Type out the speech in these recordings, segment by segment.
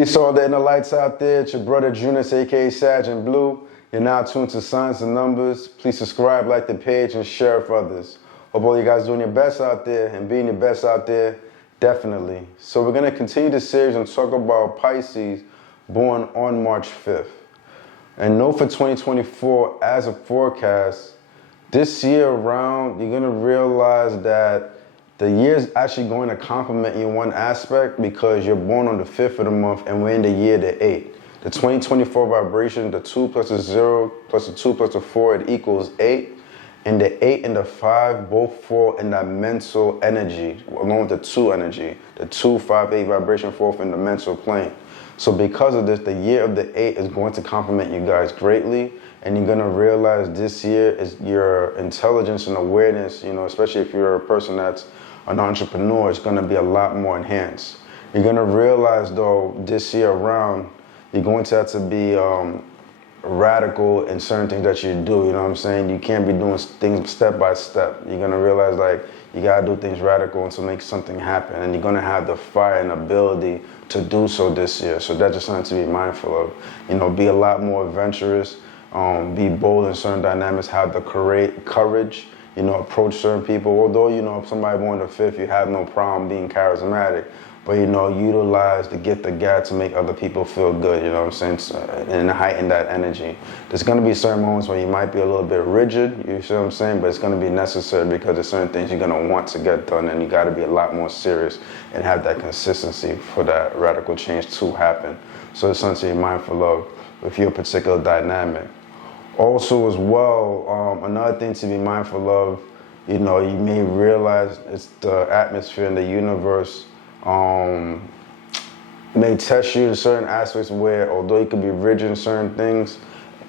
Peace to all the inner lights out there. It's your brother Junus, aka Sag and Blue. You're now tuned to Signs and Numbers. Please subscribe, like the page, and share it for others. Hope all you guys doing your best out there and being your best out there, definitely. So we're going to continue this series and talk about Pisces born on March 5th. And note for 2024, as a forecast, this year around, you're going to realize that the year is actually going to complement you in one aspect because you're born on the 5th of the month and we're in the year the 8th. The 2024 vibration, the 2 plus the 0 plus the 2 plus the 4, it equals 8. And the 8 and the 5 both fall in that mental energy, along with the 2 energy. The 2, 5, 8 vibration falls in the mental plane. So because of this, the year of the 8 is going to complement you guys greatly. And you're going to realize this year is your intelligence and awareness, you know, especially if you're a person that's an entrepreneur, is going to be a lot more enhanced. You're going to realize, though, this year around, you're going to have to be radical in certain things that you do, you know what I'm saying? You can't be doing things step by step. You're going to realize, like, you got to do things radical and to make something happen. And you're going to have the fire and ability to do so this year. So that's just something to be mindful of. You know, be a lot more adventurous, be bold in certain dynamics, have the courage, you know, approach certain people. Although, you know, if somebody born the 5th, you have no problem being charismatic. But, you know, utilize the gift of God to make other people feel good, you know what I'm saying, and heighten that energy. There's going to be certain moments where you might be a little bit rigid, you see what I'm saying, but it's going to be necessary because there's certain things you're going to want to get done, and you got to be a lot more serious and have that consistency for that radical change to happen. So it's something to be mindful of with your particular dynamic. Also, as well, another thing to be mindful of, you know, you may realize it's the atmosphere in the universe may test you in certain aspects where, although you could be rigid in certain things,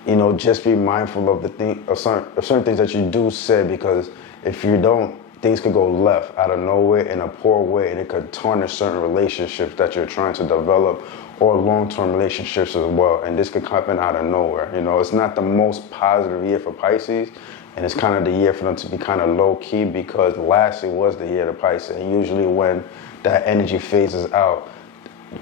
you know, just be mindful of certain things that you do say, because if you don't, things could go left out of nowhere in a poor way, and it could tarnish certain relationships that you're trying to develop, or long-term relationships as well. And this could happen out of nowhere. You know, it's not the most positive year for Pisces, and it's kind of the year for them to be kind of low-key, because last year was the year of Pisces. And usually when that energy phases out,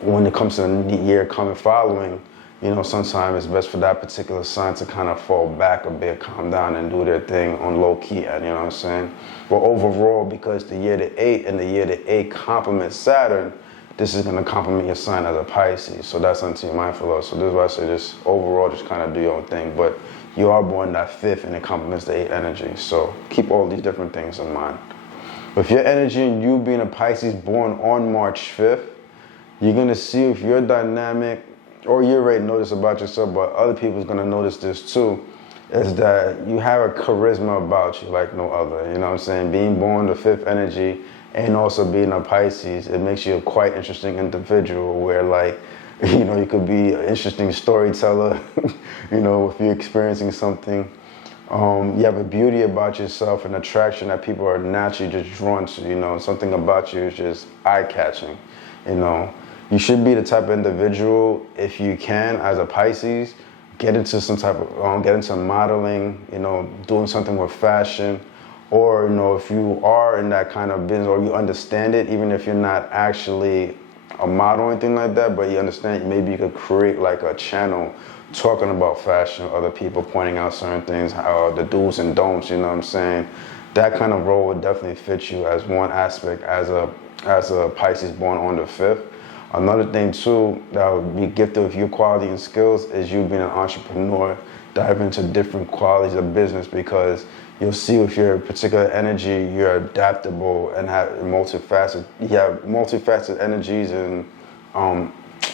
when it comes to the year coming following, you know, sometimes it's best for that particular sign to kind of fall back a bit, calm down, and do their thing on low-key, you know what I'm saying? But overall, because the year the 8 and the year the 8 complements Saturn, this is going to complement your sign as a Pisces. So that's something to be mindful of. So this is why I say just overall, just kind of do your own thing. But you are born that 5th and it complements the 8 energy. So keep all these different things in mind. With your energy and you being a Pisces born on March 5th, you're going to see if your dynamic, or you already know this about yourself, but other people's going to notice this too, is that you have a charisma about you like no other. You know what I'm saying? Being born the 5th energy and also being a Pisces, it makes you a quite interesting individual where, like, you know, you could be an interesting storyteller, you know, if you're experiencing something. You have a beauty about yourself, an attraction that people are naturally just drawn to, you know, something about you is just eye-catching, you know. You should be the type of individual, if you can, as a Pisces, get into some type of, get into modeling, you know, doing something with fashion, or, you know, if you are in that kind of business or you understand it, even if you're not actually a model or anything like that, but you understand, maybe you could create like a channel talking about fashion, other people pointing out certain things, how the do's and don'ts, you know what I'm saying? That kind of role would definitely fit you as one aspect as a Pisces born on the 5th. Another thing too that would be gifted with your quality and skills is you being an entrepreneur, dive into different qualities of business, because you'll see with your particular energy, you're adaptable and have multifaceted. You have multifaceted energies and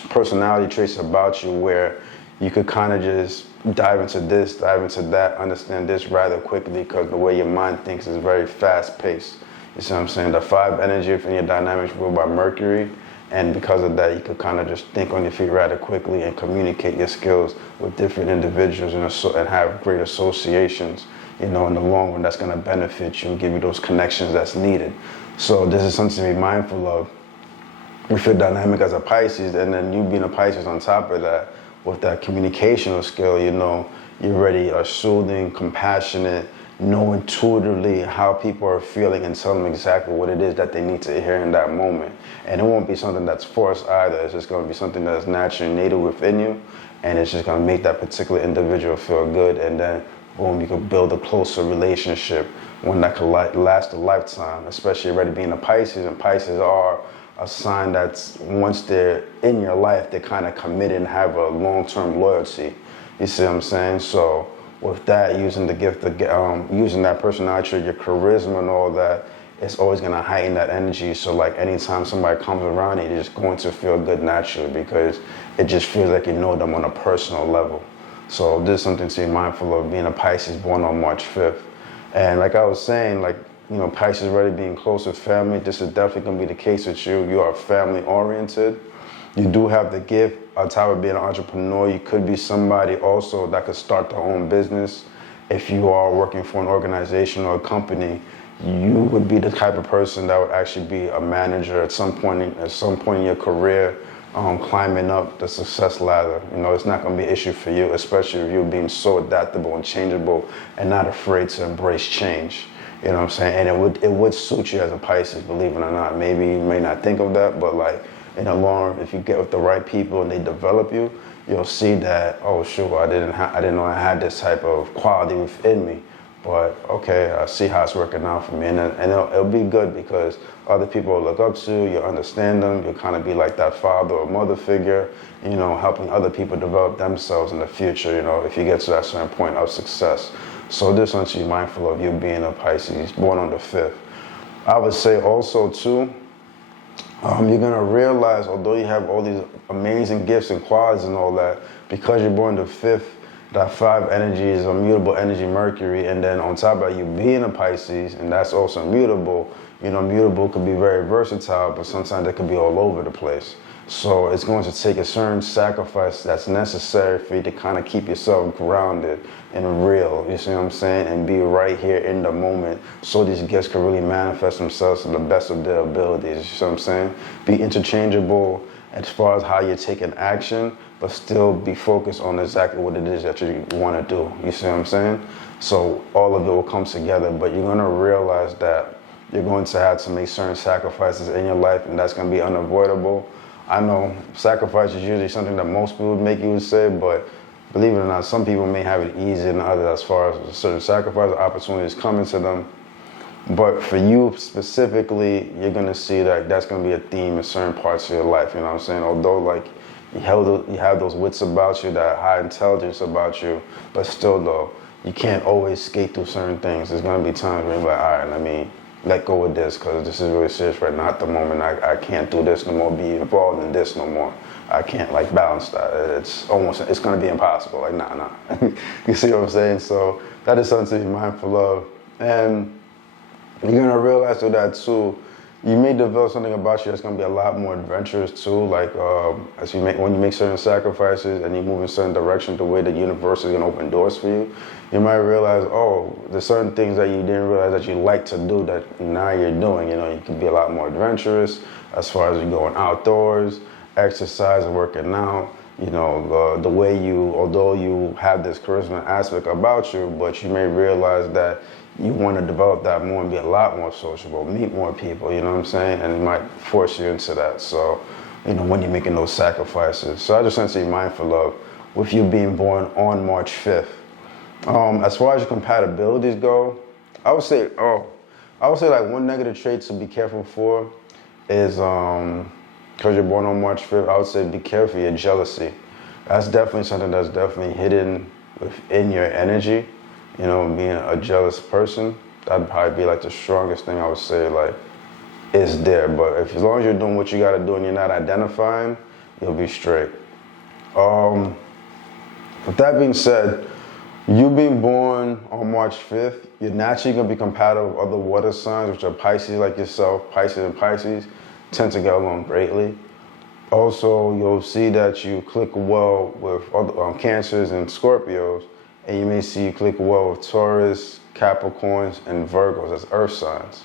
personality traits about you where you could kind of just dive into this, dive into that, understand this rather quickly, because the way your mind thinks is very fast-paced. You see what I'm saying? The 5 energy in your dynamics ruled by Mercury, and because of that, you could kind of just think on your feet rather quickly and communicate your skills with different individuals and have great associations, you know, in the long run. That's going to benefit you and give you those connections that's needed. So this is something to be mindful of with your dynamic as a Pisces, and then you being a Pisces on top of that, with that communicational skill, you know, you're already soothing, compassionate, know intuitively how people are feeling and tell them exactly what it is that they need to hear in that moment. And it won't be something that's forced either. It's just going to be something that's naturally native within you, and it's just going to make that particular individual feel good, and then boom, you can build a closer relationship, one that could last a lifetime, especially already being a Pisces. And Pisces are a sign that's, once they're in your life, they're kind of committed and have a long-term loyalty. You see what I'm saying? So with that, using the gift of using that personality, your charisma and all that, it's always going to heighten that energy. So like anytime somebody comes around you, you're just going to feel good naturally, because it just feels like you know them on a personal level. So this is something to be mindful of, being a Pisces born on March 5th. And like I was saying, like, you know, Pisces already being close with family, this is definitely going to be the case with you. You are family oriented. You do have the gift. On top of being an entrepreneur, you could be somebody also that could start their own business. If you are working for an organization or a company, you would be the type of person that would actually be a manager at some point in your career, climbing up the success ladder. You know, it's not going to be an issue for you, especially if you're being so adaptable and changeable and not afraid to embrace change. You know what I'm saying? And it would suit you as a Pisces, believe it or not. Maybe you may not think of that, but like in the long run, if you get with the right people and they develop you, you'll see that, oh shoot, I didn't know I had this type of quality within me. But okay, I see how it's working out for me, and it'll be good, because other people will look up to you, you'll understand them, you'll kind of be like that father or mother figure, you know, helping other people develop themselves in the future, you know, if you get to that certain point of success. So this one to be mindful of, you being a Pisces, born on the 5th. I would say also too, you're gonna realize, although you have all these amazing gifts and qualities and all that, because you're born the 5th, that 5 energy is a mutable energy, Mercury, and then on top of you being a Pisces, and that's also mutable. You know, mutable could be very versatile, but sometimes it could be all over the place. So it's going to take a certain sacrifice that's necessary for you to kind of keep yourself grounded and real, you see what I'm saying, and be right here in the moment, so these gifts can really manifest themselves to the best of their abilities, you see what I'm saying? Be interchangeable as far as how you're taking action, but still be focused on exactly what it is that you want to do. You see what I'm saying? So all of it will come together, but you're going to realize that you're going to have to make certain sacrifices in your life, and that's going to be unavoidable. I know sacrifice is usually something that most people would make, you would say, but believe it or not, some people may have it easier than others as far as certain sacrifice or opportunities coming to them. But for you specifically, you're going to see that that's going to be a theme in certain parts of your life, you know what I'm saying? Although, like, you have those wits about you, that high intelligence about you, but still, though, you can't always skate through certain things. There's going to be times where you're like, all right, let me let go of this, because this is really serious right now at the moment. I can't do this no more, be involved in this no more. I can't, like, balance that. It's going to be impossible. Like, nah. You see what I'm saying? So that is something to be mindful of. And you're going to realize through that, too, you may develop something about you that's going to be a lot more adventurous, too. Like, when you make certain sacrifices and you move in a certain direction, the way the universe is going to open doors for you, you might realize, oh, there's certain things that you didn't realize that you like to do that now you're doing. You know, you can be a lot more adventurous as far as you going outdoors, exercise and working out. You know, the way although you have this charisma aspect about you, but you may realize that you want to develop that more and be a lot more sociable, meet more people, you know what I'm saying? And it might force you into that. So, you know, when you're making those sacrifices. So I just want to be mindful of, with you being born on March 5th. As far as your compatibilities go, I would say like one negative trait to be careful for is, because you're born on March 5th, I would say be careful your jealousy. That's definitely something that's definitely hidden within your energy. You know, being a jealous person, that'd probably be like the strongest thing I would say, like, is there. But as long as you're doing what you gotta do and you're not identifying, you'll be straight. With that being said, you being born on March 5th, you're naturally gonna be compatible with other water signs, which are Pisces like yourself. Pisces and Pisces tend to get along greatly. Also, you'll see that you click well with other Cancers and Scorpios, and you may see you click well with Taurus, Capricorns, and Virgos as earth signs.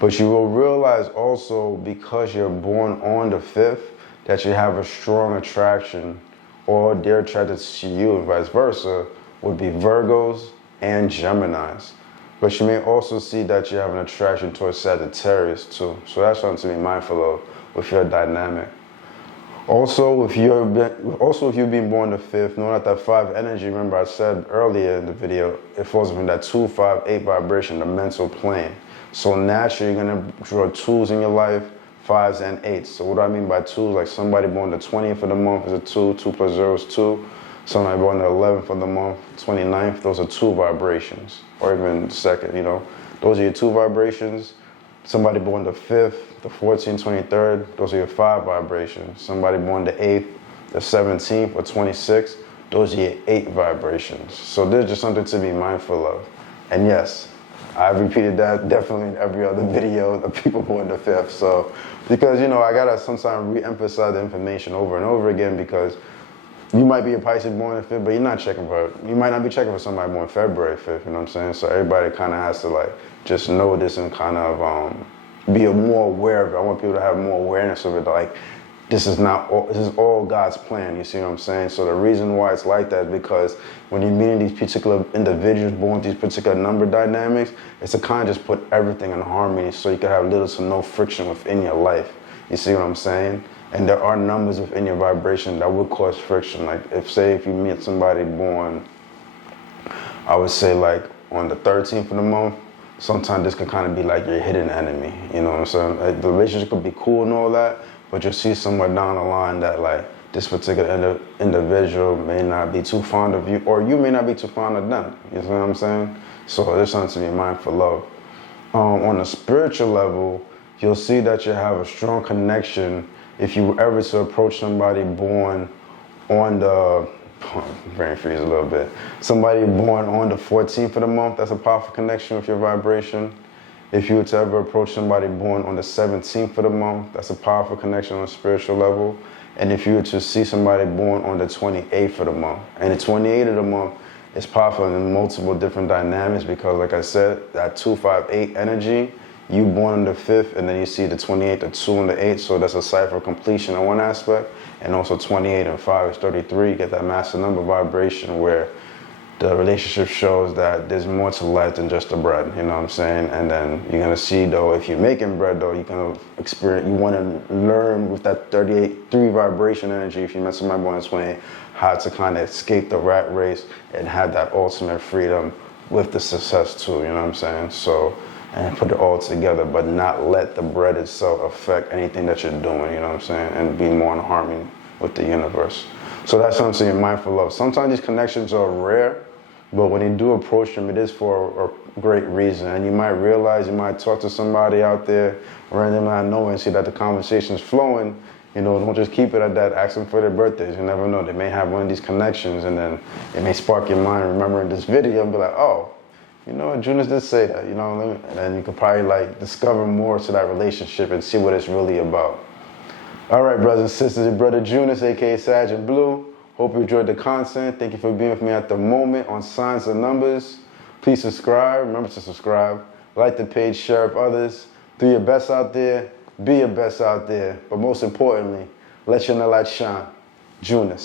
But you will realize also, because you're born on the 5th, that you have a strong attraction, or they're attracted to you and vice versa, would be Virgos and Geminis. But you may also see that you have an attraction towards Sagittarius too. So that's something to be mindful of with your dynamic. Also, if you've been born the 5th, know that 5 energy, remember I said earlier in the video, it falls within that 2, 5, 8 vibration, the mental plane. So naturally, you're going to draw 2s in your life, 5s and 8s. So what do I mean by 2s? Like somebody born the 20th of the month is a 2, 2 plus 0 is 2. Somebody born the 11th of the month, 29th, those are 2 vibrations. Or even second, you know. Those are your 2 vibrations. Somebody born the 5th, the 14th, 23rd, those are your 5 vibrations. Somebody born the 8th, the 17th, or 26th, those are your 8 vibrations. So there's just something to be mindful of. And yes, I've repeated that definitely in every other video of people born the 5th. So, because, you know, I gotta sometimes re-emphasize the information over and over again, because you might be a Pisces born the 5th, but you're not checking for, you might not be checking for somebody born February 5th, you know what I'm saying? So everybody kind of has to like, just know this and kind of be more aware of it. I want people to have more awareness of it. Like, this is all God's plan, you see what I'm saying? So the reason why it's like that is because when you're meeting these particular individuals born with these particular number dynamics, it's to kind of just put everything in harmony so you can have little to no friction within your life. You see what I'm saying? And there are numbers within your vibration that would cause friction. Like if you meet somebody born, I would say like on the 13th of the month, sometimes this can kind of be like your hidden enemy. You know what I'm saying? Like, the relationship could be cool and all that, but you'll see somewhere down the line that like this particular individual may not be too fond of you, or you may not be too fond of them. You know what I'm saying? So there's something to be mindful of. On a spiritual level, you'll see that you have a strong connection if you were ever to approach somebody born on the, brain freeze a little bit, somebody born on the 14th of the month, that's a powerful connection with your vibration. If you were to ever approach somebody born on the 17th of the month, that's a powerful connection on a spiritual level. And if you were to see somebody born on the 28th of the month, and the 28th of the month is powerful in multiple different dynamics, because like I said, that 258 energy, you born on the 5th, and then you see the 28th, the 2 and the 8, so that's a cipher completion in one aspect, and also 28 and 5 is 33, you get that master number vibration where the relationship shows that there's more to life than just the bread, you know what I'm saying? And then you're gonna see though, if you're making bread though, you're gonna experience, you wanna learn with that 3 vibration energy, if you met somebody born on the 28, how to kind of escape the rat race and have that ultimate freedom with the success too, you know what I'm saying? So, and put it all together, but not let the bread itself affect anything that you're doing, you know what I'm saying? And be more in harmony with the universe. So that's something you're mindful of. Sometimes these connections are rare, but when you do approach them, it is for a great reason. And you might realize, you might talk to somebody out there, randomly not knowing, see that the conversation's flowing. You know, don't just keep it at that, ask them for their birthdays. You never know, they may have one of these connections, and then it may spark your mind remembering this video and be like, oh, you know, Jonas did say that, you know, and then you could probably like discover more to that relationship and see what it's really about. All right, brothers and sisters, your brother Jonas, aka Sag and Blue. Hope you enjoyed the content. Thank you for being with me at the moment on Signs and Numbers. Please subscribe. Remember to subscribe. Like the page, share with others. Do your best out there. Be your best out there. But most importantly, let your light shine. Jonas.